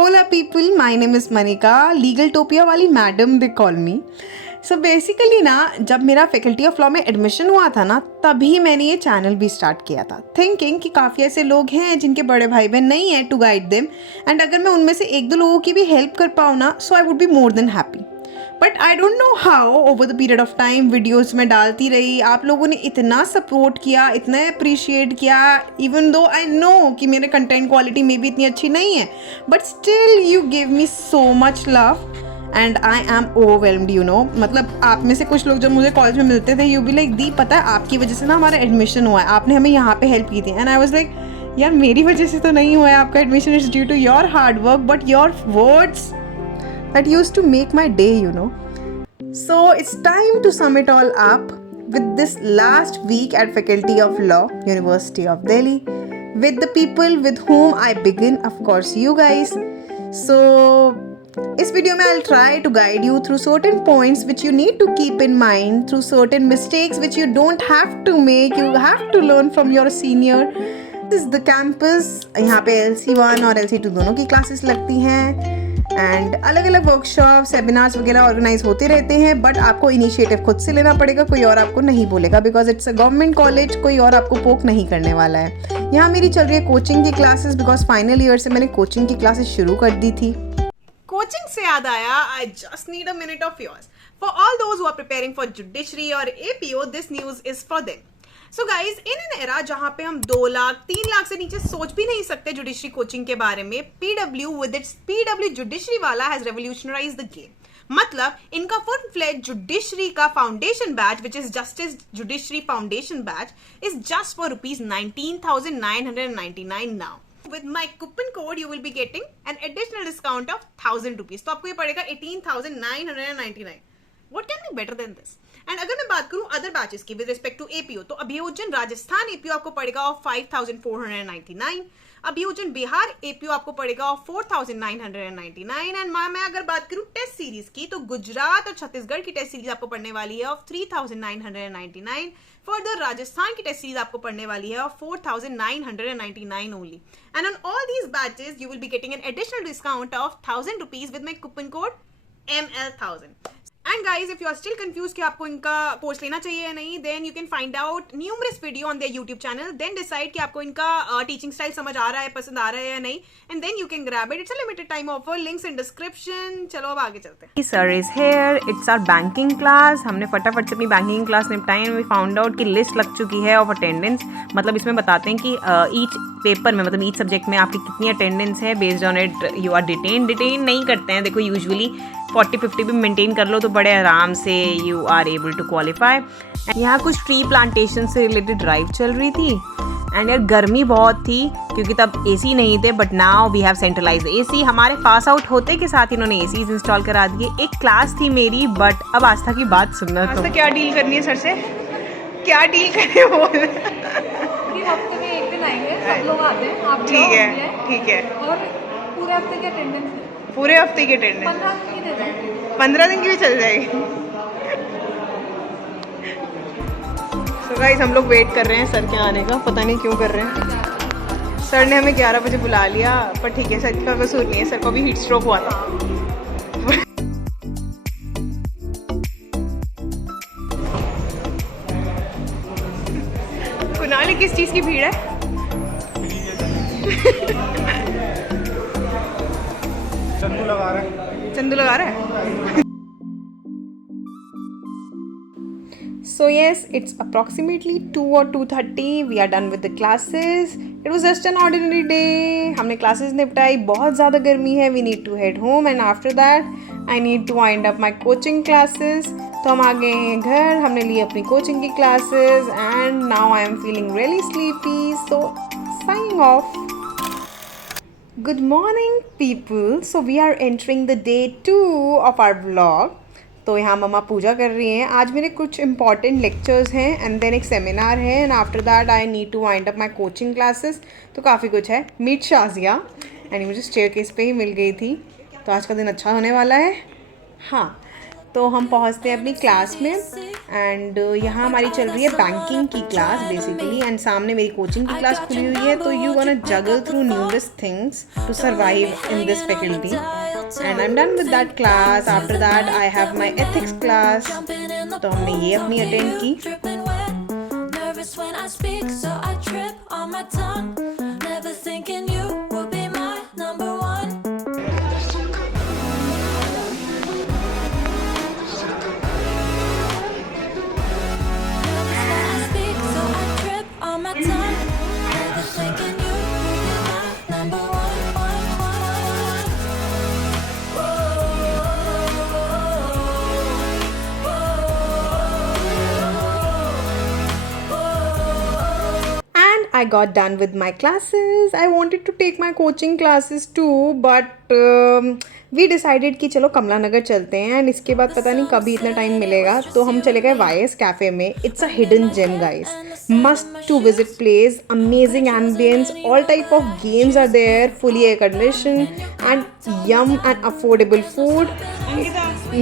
Hola people, my name is Manika, लीगलटोपिया वाली madam they call me. So basically ना जब मेरा फैकल्टी ऑफ लॉ में एडमिशन हुआ था ना तभी मैंने ये चैनल भी स्टार्ट किया था, थिंकिंग कि काफ़ी ऐसे लोग हैं जिनके बड़े भाई बहन नहीं है टू गाइड देम, एंड अगर मैं उनमें से एक दो लोगों की भी हेल्प कर पाऊँ ना so I would be more than happy. But I don't know how over the period of time videos में डालती रही, आप लोगों ने इतना सपोर्ट किया, इतना अप्रिशिएट किया, इवन दो आई नो कि मेरे कंटेंट क्वालिटी में भी इतनी अच्छी नहीं है, but still you give me so much love and I M overwhelmed you know. मतलब आप में से कुछ लोग जब मुझे कॉलेज में मिलते थे यू बी लाइक दी पता है आपकी वजह से ना हमारा एडमिशन हुआ है, आपने हमें यहाँ पे हेल्प की थी, एंड आई वाज लाइक यार मेरी वजह से तो नहीं हुआ है आपका admission, is due to your hard work but your words that used to make my day, you know. So it's time to sum it all up with this last week at Faculty of Law, University of Delhi, with the people with whom I begin, of course you guys. So इस video में I'll try to guide you through certain points which you need to keep in mind, through certain mistakes which you don't have to make, you have to learn from your senior. This is the campus, यहाँ पे LC1 और LC2 दोनों की classes लगती हैं and अलग अलग workshop seminars वगैरह ऑर्गेनाइज होते रहते हैं, बट आपको इनिशिएटिव खुद से लेना पड़ेगा, कोई और आपको नहीं बोलेगा because it's a government college, कोई और आपको पोक नहीं करने वाला है। यहाँ मेरी चल रही है कोचिंग की क्लासेस बिकॉज फाइनल ईयर से मैंने कोचिंग की क्लासेस शुरू कर दी थी। कोचिंग से याद आया, I just need a minute of yours for all those who are preparing for judiciary और APO, this news is for them. So guys in an era जहां पे हम 2 लाख 3 लाख से नीचे सोच भी नहीं सकते जुडिशरी कोचिंग के बारे में, PW with its PW judiciary वाला हैज रेवोल्यूशनराइज्ड द गेम। मतलब इनका फुल फ्लेज जुडिशरी का foundation batch which is justice judiciary foundation batch is just for ₹19,999 now. With my coupon code you will be getting an additional discount of ₹1,000, तो आपको ये पड़ेगा 18,999। What can be better than this? And अगर मैं बात करूं other batches की with respect to APO, तो अभियोजन राजस्थान एपीओ आपको पड़ेगा 5,499, अभियोजन बिहार एपीओ आपको पड़ेगा 4,999, एंड मैं अगर बात करूं टेस्ट सीरीज की तो गुजरात और छत्तीसगढ़ की टेस्ट सीरीज आपको पड़ने वाली है 3,999, फर्दर राजस्थान की टेस्ट सीरीज आपको पड़ने वाली है 4,999 only, and on all these batches you will be getting an additional discount of ₹1,000 with my coupon code ML1000। And guys if you are still confused कि आपको इनका कोर्स लेना चाहिए या नहीं, then you can find out numerous videos on their YouTube channel, then decide कि आपको इनका टीचिंग स्टाइल समझ आ रहा है, पसंद आ रहा है या नहीं, and then you can grab it. It's a limited time offer, links in description. चलो अब आगे चलते हैं। Sir is here, it's our banking class. हमने फटाफट से अपनी बैंकिंग क्लास निपटाई एंड वी फाउंड आउट कि लिस्ट लग चुकी है ऑफ अटेंडेंस। मतलब इसमें बताते हैं कि ईच पेपर में मतलब ईच सब्जेक्ट में आपकी कितनी अटेंडेंस है, based on it you are detain नहीं करते हैं। देखो यूजुअली 40-50 भी मेंटेन कर लो तो बड़े आराम से you are able to qualify. यहाँ कुछ ट्री प्लांटेशन से रिलेटेड ड्राइव चल रही थी एंड यार गर्मी बहुत थी क्योंकि तब एसी नहीं थे, but now we have centralised AC. हमारे पास आउट होते के साथ इन्होंने एसी इंस्टॉल करा दिए। एक क्लास थी मेरी, बट अब आस्था की बात सुनना। आस्था क्या डील करनी है सर से, क्या डील करें वो? हफ्ते में एक दिन आएंगे, सब लोग आते हैं, आप ठीक है ठीक है, और पूरे हफ्ते की अटेंडेंस, पूरे हफ्ते की अटेंडेंस 15 दिन की दे देंगे। 15 दिन की भी चल जाएगी। तो गाइस हम लोग वेट कर रहे हैं सर के आने का, पता नहीं क्यों कर रहे हैं। सर ने हमें 11 बजे बुला लिया, पर ठीक है सर का कसूर नहीं है, सर को भी हीट स्ट्रोक हुआ था। कुनाल किस चीज़ की भीड़ है? चंदू लगा रहा है। So yes, it's approximately 2 or 2:30. We are done with the classes. It was just an ordinary day. हमने classes निपटाई, बहुत ज़्यादा गर्मी है. We need to head home and after that I need to wind up my coaching classes. तो हम आ गए हैं घर, हमने ली अपनी coaching की classes and now I am feeling really sleepy. So signing off. Good morning people. So we are entering the day 2 of our vlog. तो यहाँ मम्मा पूजा कर रही हैं। आज मेरे कुछ इंपॉर्टेंट लेक्चर्स हैं एंड देन एक सेमिनार है and after that I need to wind up my coaching classes. तो काफ़ी कुछ है। मीट शाजिया एंड मुझे स्टेयरकेस पे ही मिल गई थी, तो आज का दिन अच्छा होने वाला है। हाँ, तो हम पहुँचते हैं अपनी क्लास में एंड यहाँ हमारी चल रही है बैंकिंग की क्लास बेसिकली, एंड सामने मेरी कोचिंग की क्लास खुली हुई है. तो you gonna juggle through newest things to survive in this faculty. And I am done with that class. After that I have my ethics class. तो हमने ये अपनी अटेंड की. I got done with my classes. I wanted to take my coaching classes too, but we decided कि चलो कमला नगर चलते हैं. And इसके बाद पता नहीं कभी इतना टाइम मिलेगा, तो हम चले गए YS कैफ़े में. It's a hidden gem guys, must to visit place. Amazing ambience, all type of games are there, fully air condition and yum and affordable food.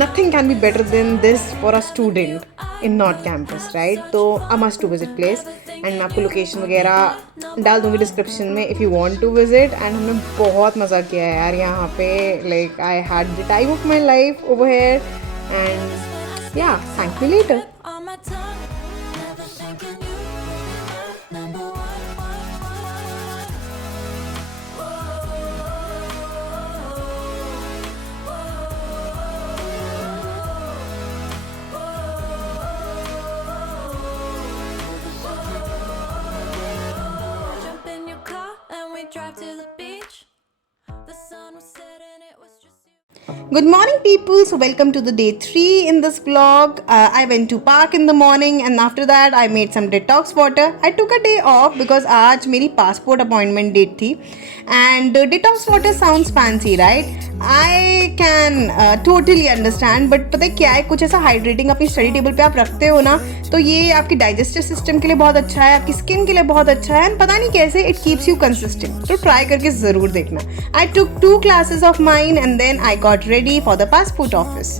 Nothing can be better than this for a student in North Campus, right? तो a must to visit place. And मैं आपको location वगैरह डाल दूँगी description में if you want to visit. And हमने बहुत मज़ा किया है यार यहाँ पे. Like I had the time of my life over here. And yeah thank you later. Good morning people, so welcome to the day 3 in this vlog. I went to park in the morning and after that I made some detox water. I took a day off because आज मेरी passport appointment date थी. And detox water sounds fancy, right? I can totally understand, but पता है क्या है, कुछ ऐसा hydrating अपनी स्टडी टेबल पे आप रखते हो ना, तो ये आपकी डाइजेस्टिव सिस्टम के लिए बहुत अच्छा है, आपकी स्किन के लिए बहुत अच्छा है. पता नहीं कैसे इट कीप्स यू कंसिस्टेंट. तो ट्राई करके ज़रूर देखना. I took 2 classes of mine and then I got ready for the passport office.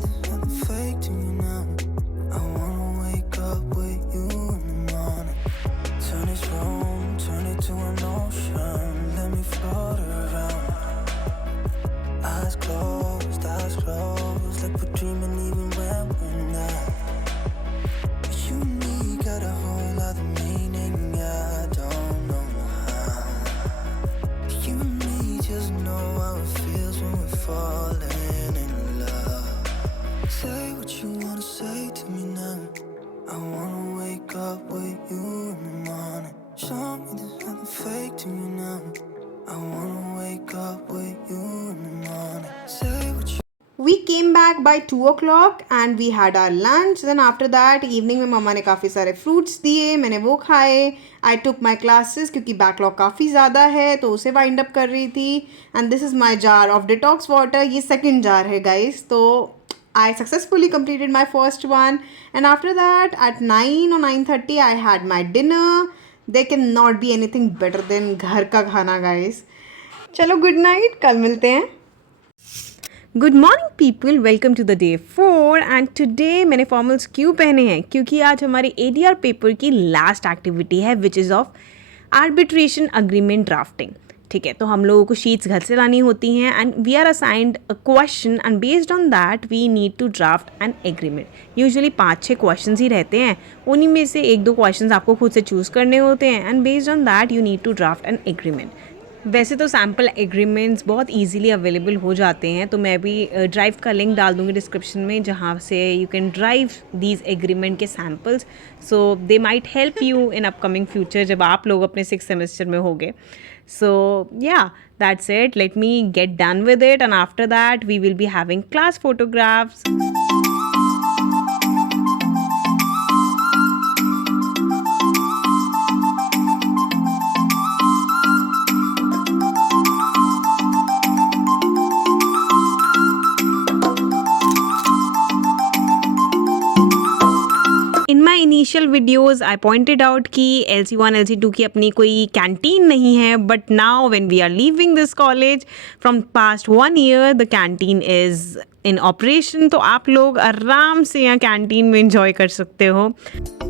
We came back by 2 o'clock and we had our lunch. Then after that evening में मम्मा ने काफ़ी सारे fruits दिए, मैंने वो खाए. I took my classes क्योंकि backlog काफ़ी ज़्यादा है तो उसे wind up कर रही थी. And this is my jar of detox water. ये second jar है guys. तो I successfully completed my first one. And after that at 9 or 9:30 I had my dinner. There cannot be anything better than घर का खाना guys. चलो good night, कल मिलते हैं. Good morning people, welcome to the day 4. And today मैंने formals क्यों पहने हैं, क्योंकि आज हमारी ADR पेपर की लास्ट एक्टिविटी है which is of arbitration agreement drafting. ठीक है, तो हम लोगों को शीट्स घर से लानी होती हैं and we are assigned a question and based on that we need to draft an agreement. Usually 5-6 questions ही रहते हैं, उन्हीं में से 1-2 क्वेश्चंस आपको खुद से चूज़ करने होते हैं and based on that you need to draft an agreement. वैसे तो सैम्पल एग्रीमेंट्स बहुत इजीली अवेलेबल हो जाते हैं, तो मैं भी ड्राइव का लिंक डाल दूँगी डिस्क्रिप्शन में जहाँ से you can drive these agreement के samples. So they might help you in upcoming future जब आप लोग अपने 6th सेमेस्टर में होंगे. सो या that's it, let me get done with it and after that we will be having class photographs. Initial videos I pointed out कि LC1 LC2 की अपनी कोई कैंटीन नहीं है, but now when we are leaving this college from past 1 year the canteen is in operation. तो आप लोग आराम से यहाँ कैंटीन में इंजॉय कर सकते हो.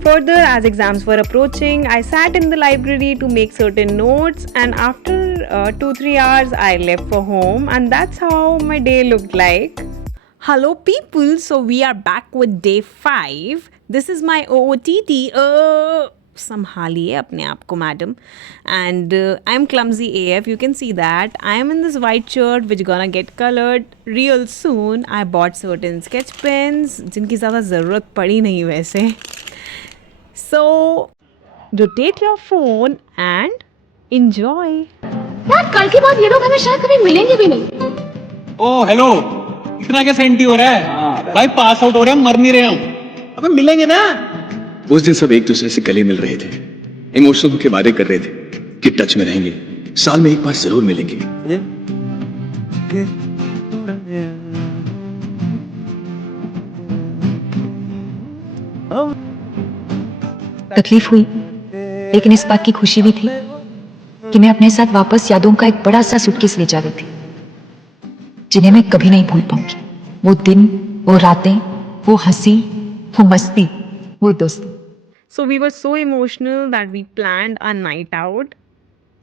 Further, as exams were approaching, I sat in the library to make certain notes, and after 2-3 hours, I left for home, and that's how my day looked like. Hello, people. So we are back with day 5. This is my OOTT. संभालिए अपने आप को madam. And I am clumsy AF. You can see that. I am in this white shirt which gonna get colored real soon. I bought certain sketch pens जिनकी ज़्यादा ज़रूरत पड़ी नहीं वैसे. So rotate your phone and enjoy. यार कल के बाद ये लोग हमें शायद कभी मिलेंगे भी नहीं. ओ हेलो, इतना क्या सेंटी हो रहा है? भाई पास आउट हो रहे हैं, मर नहीं रहे हम. अबे मिलेंगे ना. उस दिन सब एक दूसरे से गले मिल रहे थे, इमोशनल होकर वादे कर रहे थे कि टच में रहेंगे, साल में एक बार जरूर मिलेंगे. तकलीफ हुई, लेकिन इस बात की खुशी भी थी कि मैं अपने साथ वापस यादों का एक बड़ा सा सूटकेस ले जा रही थी, जिन्हें मैं कभी नहीं भूल पाऊंगी. वो दिन, वो रातें, वो हंसी, वो मस्ती, वो दोस्ती. So we were so emotional that we planned a night out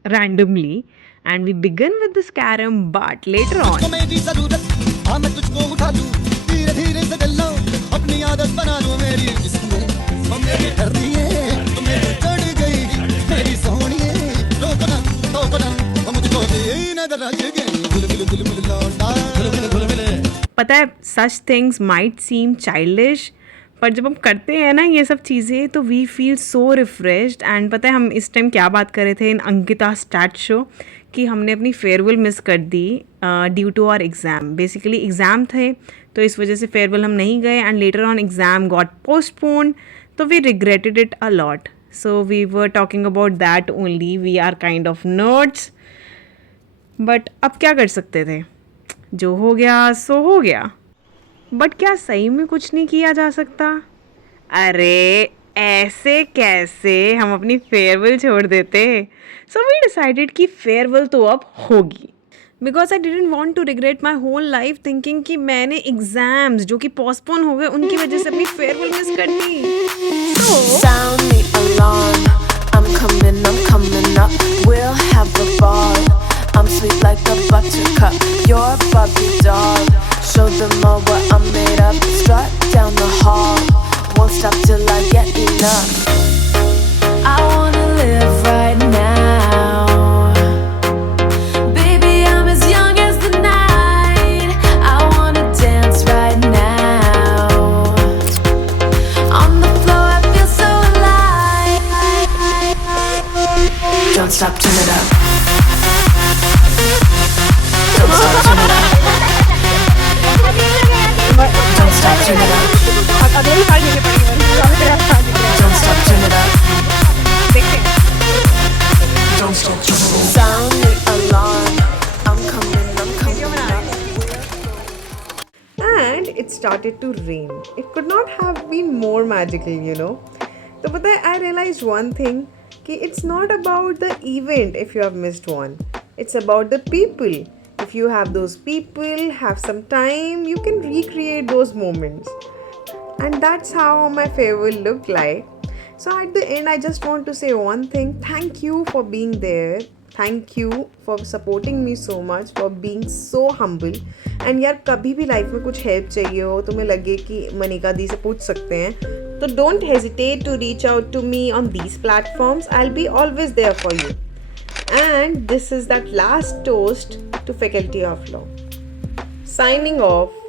randomly, and we began with this carom, but later on मेरी जरूरत, हाँ मैं तुझको उठा लूं, धीरे धीरे से गल्ला, अपनी आदत बना लूं मेरी जिसमें, वो मेरी ठहरी है, तो मेरी चढ़ गई, मेरी सोहनिए, रोकना, वो मुझको दे नजर आ गई, गुल गुल लौटा, गुल. पता है such things might seem childish, पर जब हम करते हैं ना ये सब चीज़ें तो we feel so refreshed. And पता है हम इस टाइम क्या बात कर रहे थे इन अंकिता स्टैट शो कि हमने अपनी फेयरवेल मिस कर दी due to our exam. Basically exam थे तो इस वजह से फेयरवेल हम नहीं गए, and later on exam got postponed, तो we regretted it a lot. So we were talking about that only. We are kind of nerds, but अब क्या कर सकते थे, जो हो गया सो हो गया. बट क्या सही में कुछ नहीं किया जा सकता? अरे ऐसे कैसे हम अपनी फेयरवेल छोड़ देते. सो वी डिसाइडेड कि फेयरवेल तो अब होगी, because I didn't want to regret my whole life thinking कि मैंने एग्जाम्स जो कि पोस्टपोन हो गए उनकी वजह से अपनी फेयरवेल मिस कर दी. Sound the alarm, I'm coming up, we'll have a ball. I'm sweet like a buttercup, you're a Barbie doll. Show them all what I'm made of, strut down the hall, won't stop till I get enough. I wanna live right now, baby I'm as young as the night, I wanna dance right now, on the floor I feel so alive, don't stop, turn it up. Don't stop, turn it up. Don't stop, turn it up. Don't stop, turn it up. Don't stop, turn it up. Sound the alarm. I'm coming up. And it started to rain. It could not have been more magical, you know. So but I realized one thing, कि it's not about the event if you have missed one. It's about the people. If you have those people, have some time, you can recreate those moments. And that's how my farewell looked like. So at the end, I just want to say one thing. Thank you for being there. Thank you for supporting me so much, for being so humble. And यार कभी भी life में कुछ help चाहिए हो, तुम्हें लगे कि मनिका दी से पूछ सकते हैं, तो don't hesitate to reach out to me on these platforms. I'll be always there for you. And this is that last toast to Faculty of Law. Signing off.